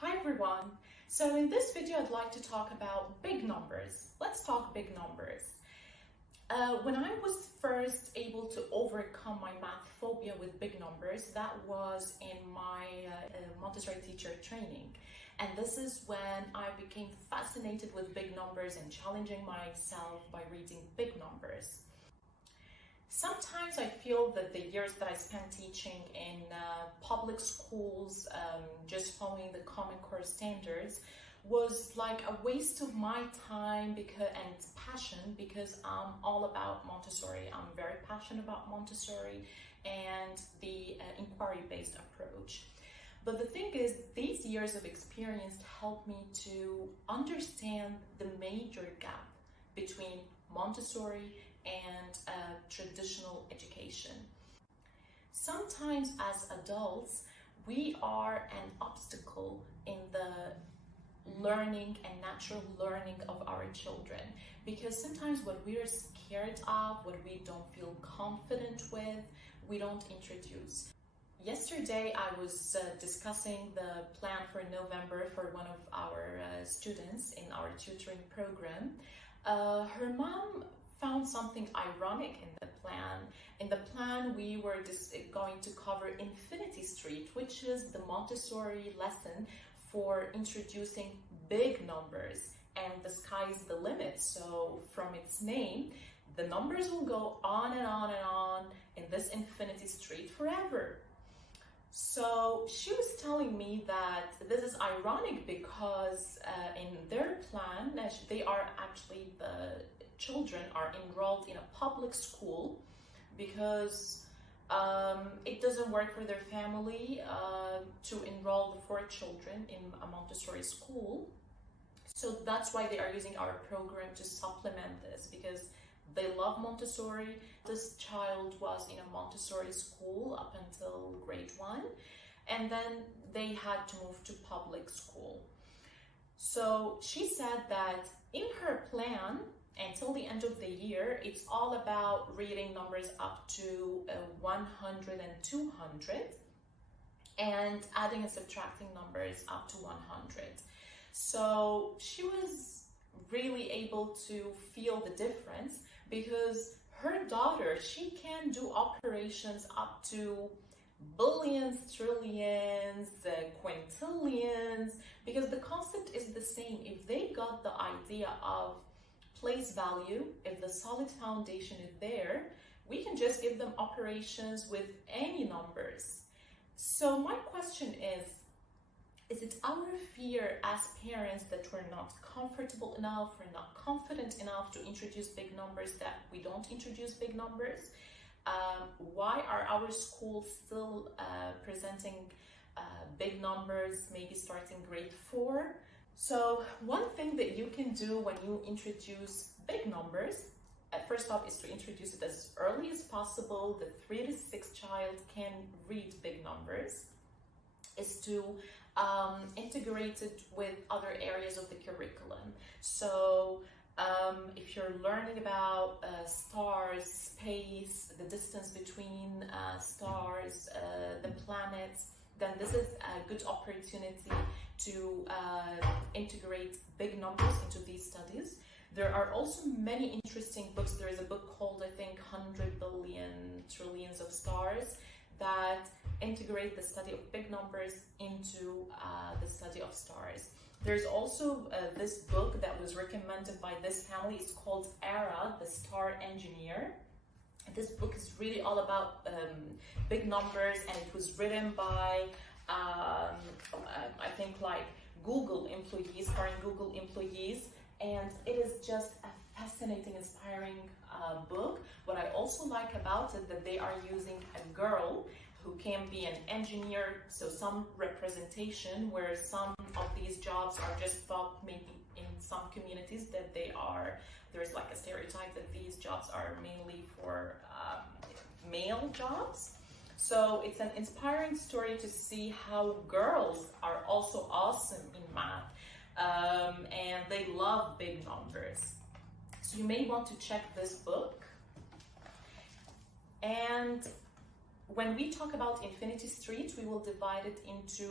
Hi everyone! So in this video I'd like to talk about big numbers. Let's talk big numbers. When I was first able to overcome my math phobia with big numbers, that was in my Montessori teacher training. And this is when I became fascinated with big numbers and challenging myself by reading big numbers. Sometimes I feel that the years that I spent teaching in public schools, just following the Common Core standards, was like a waste of my time and passion, because I'm all about Montessori. I'm very passionate about Montessori and the inquiry-based approach. But the thing is, these years of experience helped me to understand the major gap between Montessori and traditional education. Sometimes as adults, we are an obstacle in the learning and natural learning of our children, because sometimes what we are scared of, what we don't feel confident with, we don't introduce. Yesterday I was discussing the plan for November for one of our students in our tutoring program. Her mom found something ironic in the plan. In the plan, we were just going to cover Infinity Street, which is the Montessori lesson for introducing big numbers, and the sky's the limit. So from its name, the numbers will go on and on and on in this Infinity Street forever. So she was telling me that this is ironic because in their plan, they are actually, the children are enrolled in a public school because it doesn't work for their family to enroll the 4 children in a Montessori school. So that's why they are using our program to supplement this, because they love Montessori. This child was in a Montessori school up until grade 1, and then they had to move to public school. So she said that in her plan, until the end of the year, it's all about reading numbers up to 100 and 200 and adding and subtracting numbers up to 100. So she was really able to feel the difference, because her daughter, she can do operations up to billions, trillions, quintillions, because the concept is the same. If they got the idea of place value, if the solid foundation is there, we can just give them operations with any numbers. So my question is it our fear as parents that we're not comfortable enough, we're not confident enough to introduce big numbers, that we don't introduce big numbers? Why are our schools still presenting big numbers, maybe starting grade 4? So one thing that you can do when you introduce big numbers, first off, is to introduce it as early as possible. The 3 to 6 child can read big numbers, is to integrate it with other areas of the curriculum. So if you're learning about stars, space, the distance between stars, the planets, then this is a good opportunity to integrate big numbers into these studies. There are also many interesting books. There is a book called, I think, 100 billion trillions of stars, that integrate the study of big numbers into the study of stars. There's also this book that was recommended by this family. It's called Era, the Star Engineer. This book is really all about big numbers, and it was written by I think like Google employees, current Google employees, and it is just a fascinating, inspiring book. What I also like about it, that they are using a girl who can be an engineer, so some representation, where some of these jobs are just thought, maybe in some communities, that there's like a stereotype that these jobs are mainly for male jobs. So it's an inspiring story to see how girls are also awesome in math, and they love big numbers. So you may want to check this book. And when we talk about Infinity Street, we will divide it into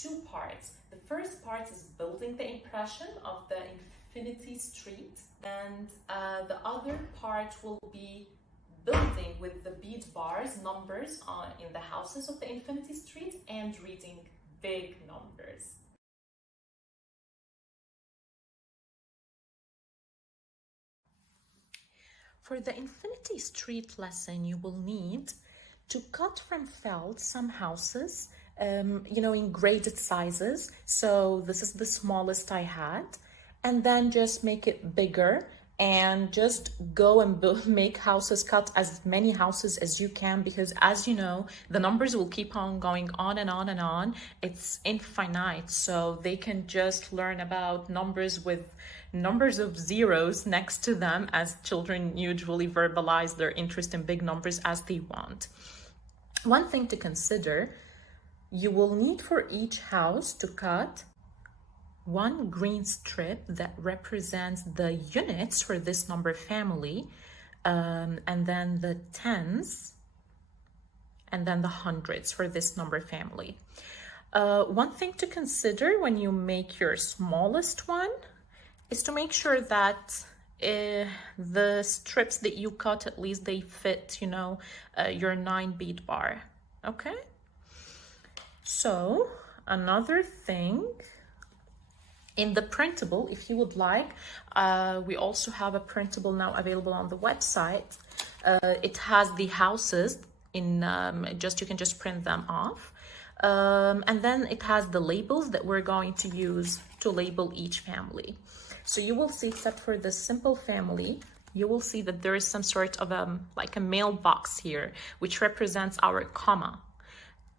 two parts. The first part is building the impression of the infinity street, and the other part will be building with the bead bars numbers in the houses of the infinity street and reading big numbers. For the infinity street lesson, you will need to cut from felt some houses, in graded sizes. So this is the smallest I had, and then just make it bigger and just go and make houses, cut as many houses as you can, because as you know, the numbers will keep on going on and on and on. It's infinite, so they can just learn about numbers with numbers of zeros next to them, as children usually verbalize their interest in big numbers as they want. One thing to consider, you will need for each house to cut one green strip that represents the units for this number family, and then the tens, and then the hundreds for this number family. One thing to consider when you make your smallest one is to make sure that the strips that you cut, at least they fit, your 9 bead bar. Okay? So another thing, in the printable, if you would like, we also have a printable now available on the website. It has the houses in, you can just print them off. And then it has the labels that we're going to use to label each family. So you will see, except for the simple family, you will see that there is some sort of like a mailbox here, which represents our comma.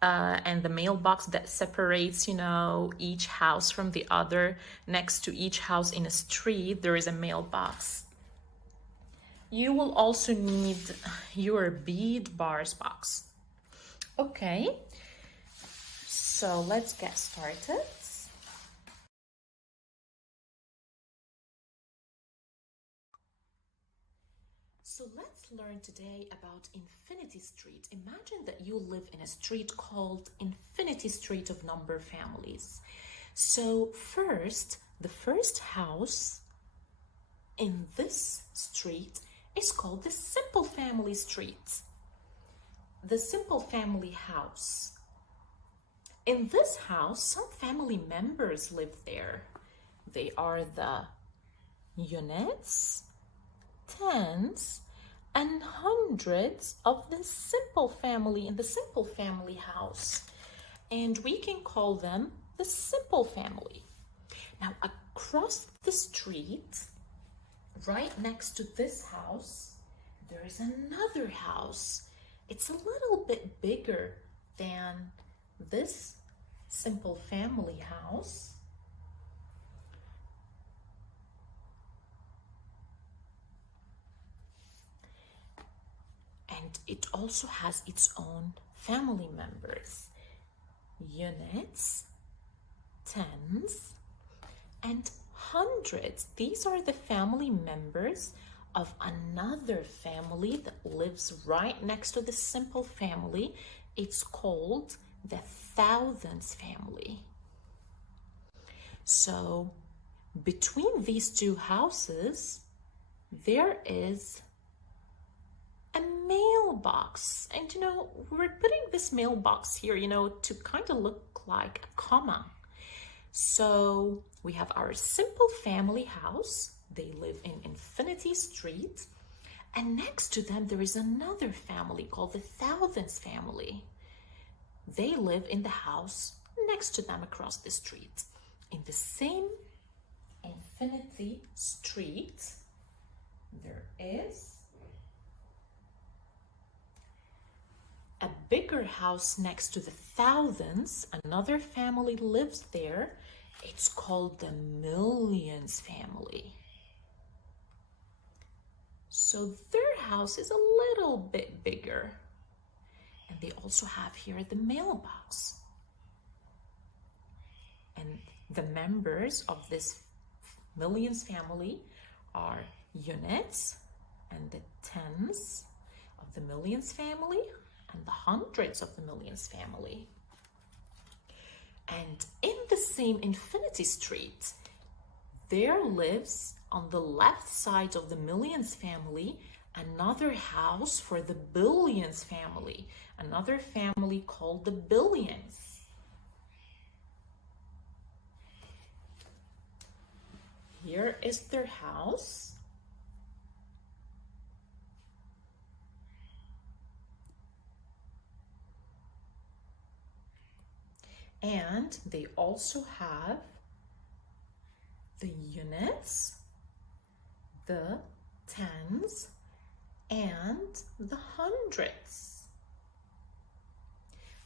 And the mailbox that separates, each house from the other. Next to each house in a street, there is a mailbox. You will also need your bead bars box. Okay, so let's get started. So let's learn today about Infinity Street. Imagine that you live in a street called Infinity Street of number families. So first, the first house in this street is called the Simple Family Street. The Simple Family House. In this house, some family members live there. They are the units, tens, and hundreds of the simple family in the simple family house, and we can call them the simple family. Now across the street, right next to this house, there is another house. It's a little bit bigger than this simple family house. And it also has its own family members, units, tens, and hundreds. These are the family members of another family that lives right next to the simple family. It's called the thousands family. So between these two houses, there is a mailbox, and we're putting this mailbox here to kind of look like a comma. So we have our simple family house. They live in Infinity Street, and next to them there is another family called the Thousands family. They live in the house next to them across the street. In the same Infinity Street, there is a bigger house next to the Thousands. Another family lives there. It's called the Millions family. So their house is a little bit bigger. And they also have here the mailbox. And the members of this Millions family are units and the tens of the Millions family and the hundreds of the Millions family. And in the same infinity street, there lives on the left side of the millions family another house for the billions family, another family called the billions. Here is their house. And they also have the units, the tens, and the hundreds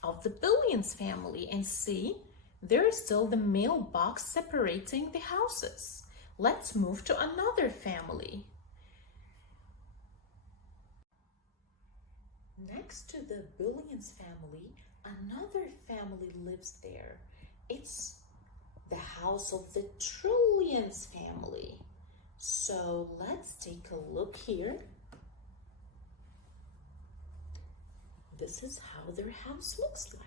of the billions family. And see, there is still the mailbox separating the houses. Let's move to another family. Next to the billions family, another family lives there. It's the house of the trillions family. So let's take a look here. This is how their house looks like.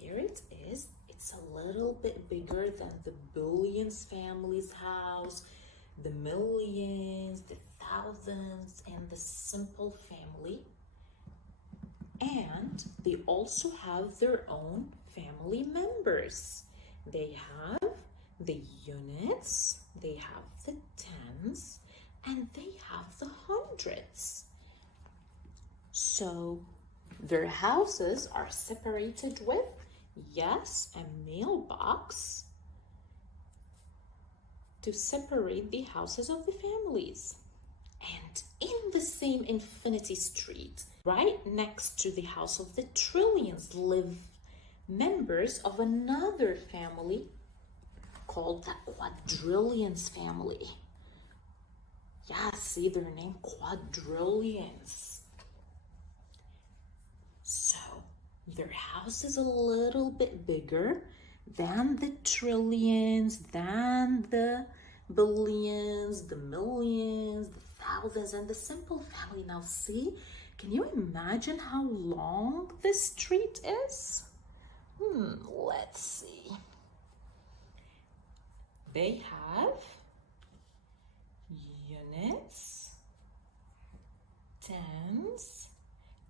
There it is. It's a little bit bigger than the billions family's house, the millions, the thousands, and the simple family. And they also have their own family members. They have the units, they have the tens, and they have the hundreds. So their houses are separated with, yes, a mailbox to separate the houses of the families. And in the same infinity street, right next to the house of the trillions, live members of another family called the quadrillions family. Yeah, see their name, quadrillions. So their house is a little bit bigger than the trillions, than the billions, the millions, the thousands, and the simple family. Now see, can you imagine how long this street is? Let's see. They have units, tens,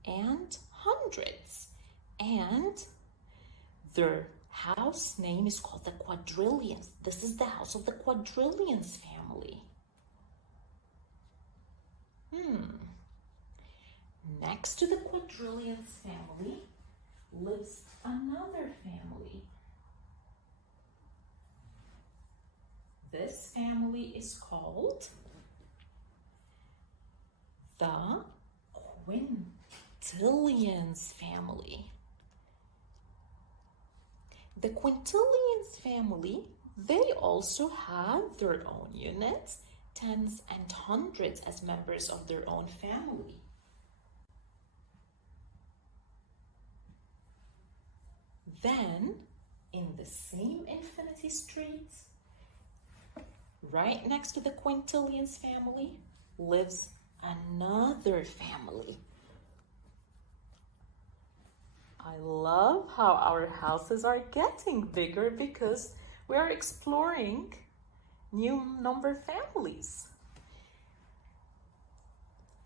and hundreds. And their house name is called the quadrillions. This is the house of the quadrillions family. Next to the quadrillions family lives another family. This family is called the quintillions family. The quintillions family, they also have their own units, tens and hundreds as members of their own family. Then, in the same infinity street, right next to the quintillions family, lives another family. I love how our houses are getting bigger because we are exploring new number families.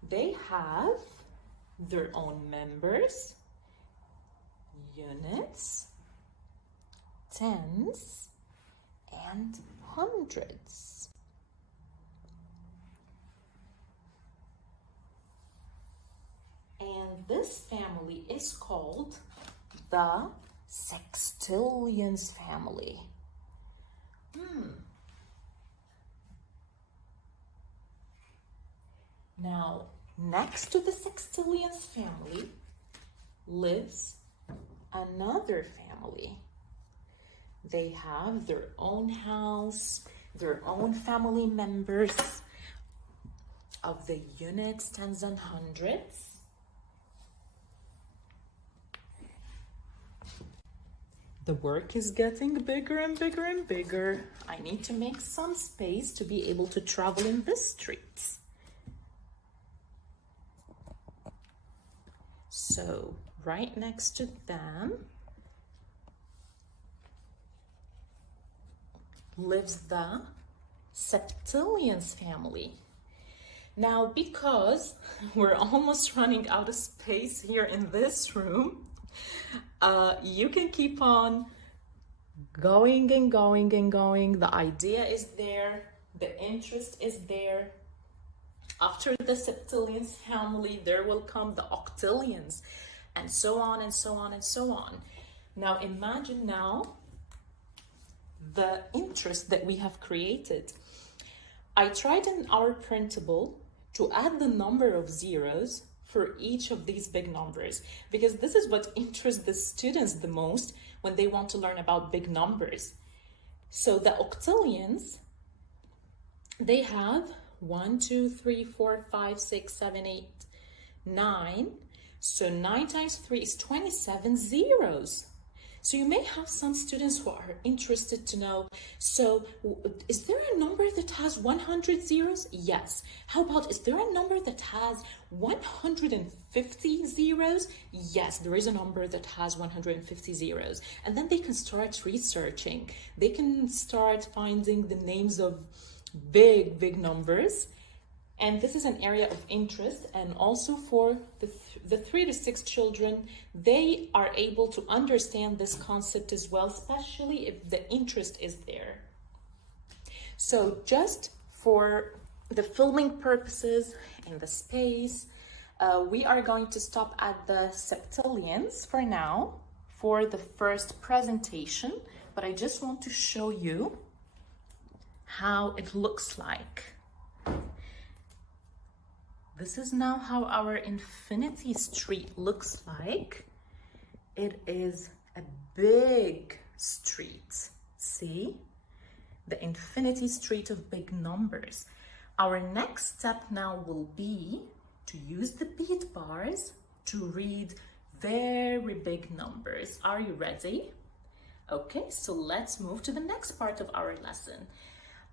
They have their own members, units, tens, and hundreds. And this family is called the sextillions family. Now, next to the sextillions family lives another family. They have their own house, their own family members of the units, tens, and hundreds. The work is getting bigger and bigger and bigger. I need to make some space to be able to travel in the streets. So, right next to them, lives the septillions family. Now, because we're almost running out of space here in this room, you can keep on going and going and going. The idea is there, the interest is there. After the septillions family, there will come the octillions, and so on and so on and so on. Now imagine now the interest that we have created. I tried in our printable to add the number of zeros for each of these big numbers, because this is what interests the students the most when they want to learn about big numbers. So the octillions, they have 1, 2, 3, 4, 5, 6, 7, 8, 9. So 9 times 3 is 27 zeros. So you may have some students who are interested to know, so is there a number that has 100 zeros? Yes. How about, is there a number that has 150 zeros? Yes, there is a number that has 150 zeros. And then they can start researching. They can start finding the names of big numbers. And this is an area of interest, and also for the 3 to 6 children, they are able to understand this concept as well, especially if the interest is there. So just for the filming purposes and the space, we are going to stop at the septillions for now, for the first presentation, but I just want to show you how it looks like. This is now how our infinity street looks like. It is a big street. See? The infinity street of big numbers. Our next step now will be to use the beat bars to read very big numbers. Are you ready? Okay, so let's move to the next part of our lesson.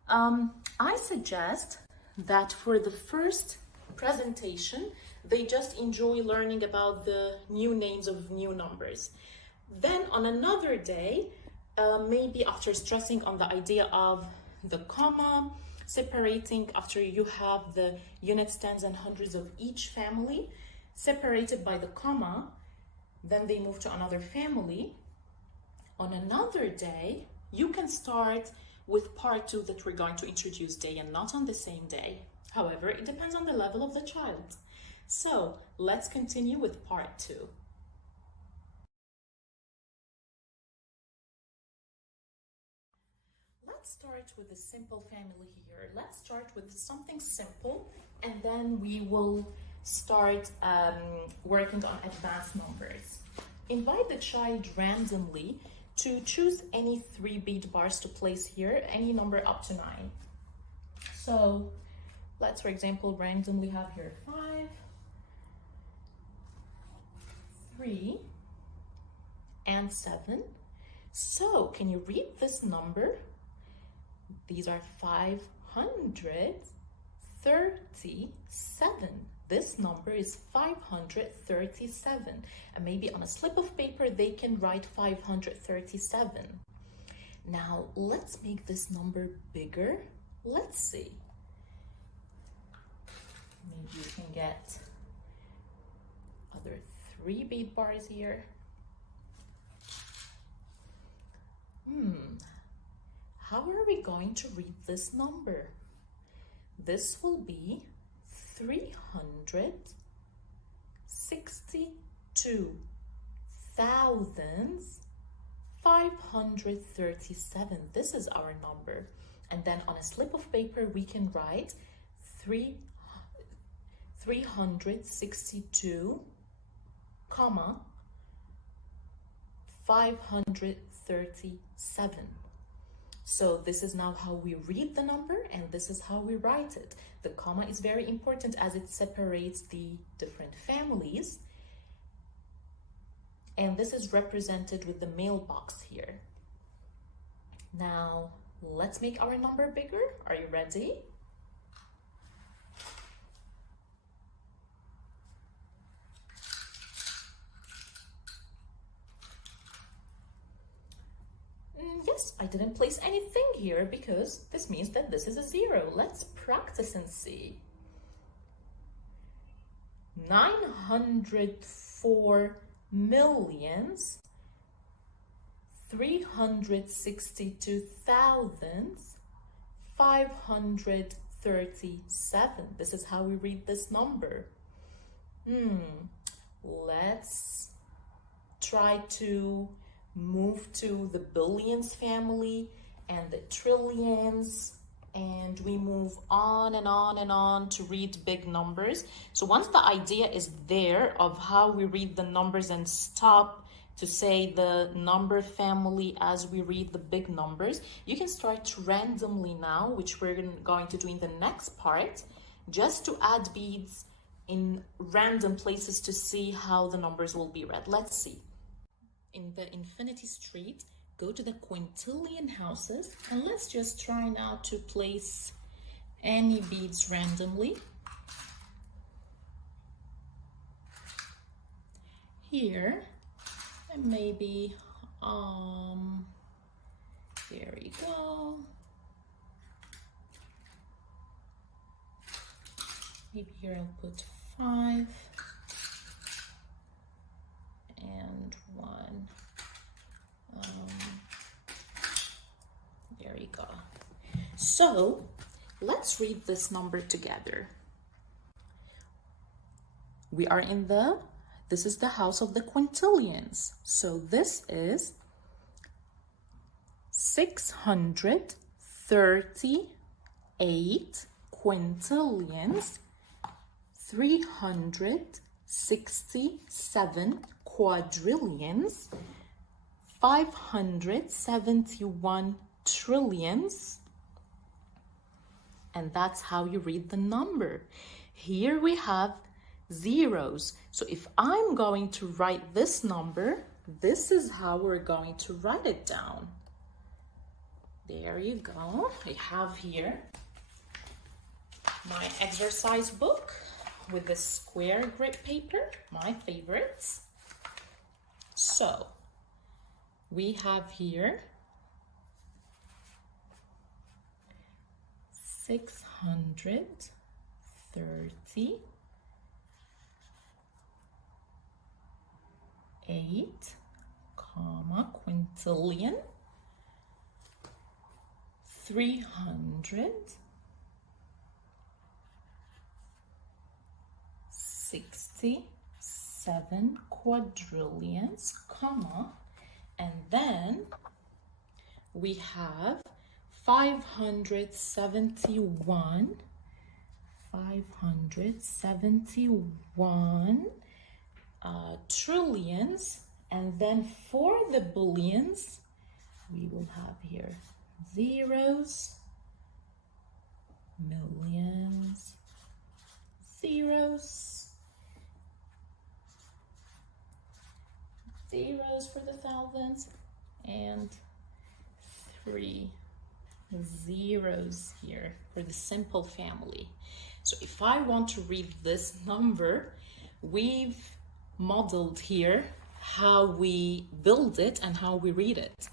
I suggest that for the first presentation, they just enjoy learning about the new names of new numbers. Then on another day, maybe after stressing on the idea of the comma, separating after you have the units, tens, and hundreds of each family, separated by the comma, then they move to another family. On another day, you can start with part 2 that we're going to introduce day and not on the same day. However, it depends on the level of the child. So let's continue with part 2. Let's start with a simple family here. Let's start with something simple, and then we will start working on advanced numbers. Invite the child randomly to choose any 3 beat bars to place here, any number up to 9. So let's, for example, randomly have here 5, 3, and 7. So can you read this number? These are 537. This number is 537. And maybe on a slip of paper, they can write 537. Now, let's make this number bigger. Let's see. Maybe you can get other 3 beat bars here. How are we going to read this number? This will be 362,537. This is our number. And then on a slip of paper, we can write 362, 537. So this is now how we read the number, and this is how we write it. The comma is very important as it separates the different families. And this is represented with the mailbox here. Now, let's make our number bigger. Are you ready? notice I didn't place anything here because this means that this is a 0. Let's practice and see. 904 millions 362,537. This is how we read this number. Let's try to move to the billions family and the trillions, and we move on and on and on to read big numbers. So once the idea is there of how we read the numbers and stop to say the number family as we read the big numbers, you can start randomly now, which we're going to do in the next part, just to add beads in random places to see how the numbers will be read. Let's see. In the Infinity Street, go to the quintillion houses, and let's just try now to place any beads randomly. Here, and maybe, there we go. Maybe here I'll put 5 and 1. There you go. So let's read this number together. We are in this is the house of the quintillions. So this is 638 quintillions, 367 quadrillions, 571 trillions, and that's how you read the number. Here we have zeros. So if I'm going to write this number, this is how we're going to write it down. There you go. I have here my exercise book with the square grit paper, my favorites. So we have here 638, quintillion, 367 quadrillions, comma, and then we have 571 trillions, and then for the billions we will have here zeros, millions, zeros, zeros for the thousands, and 3 zeros here for the simple family. So if I want to read this number, we've modeled here how we build it and how we read it.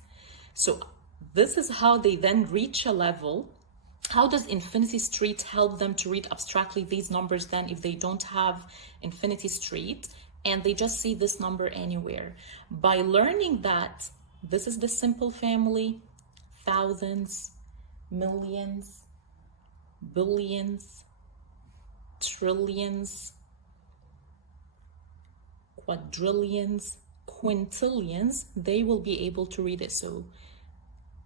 So this is how they then reach a level. How does Infinity Street help them to read abstractly these numbers then if they don't have Infinity Street and they just see this number anywhere? By learning that this is the simple family, thousands, millions, billions, trillions, quadrillions, quintillions, they will be able to read it. So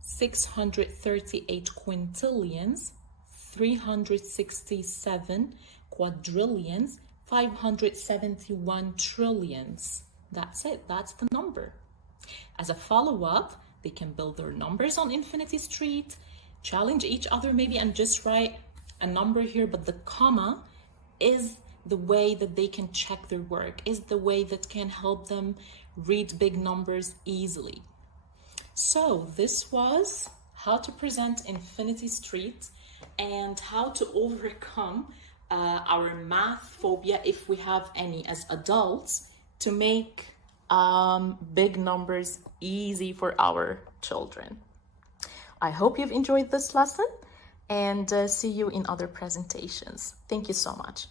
638 quintillions, 367 quadrillions, 571 trillions. That's it. That's the number. As a follow-up, they can build their numbers on Infinity Street, challenge each other maybe, and just write a number here, but the comma is the way that they can check their work, is the way that can help them read big numbers easily. So this was how to present Infinity Street and how to overcome our math phobia, if we have any as adults, to make big numbers easy for our children. I hope you've enjoyed this lesson and see you in other presentations. Thank you so much.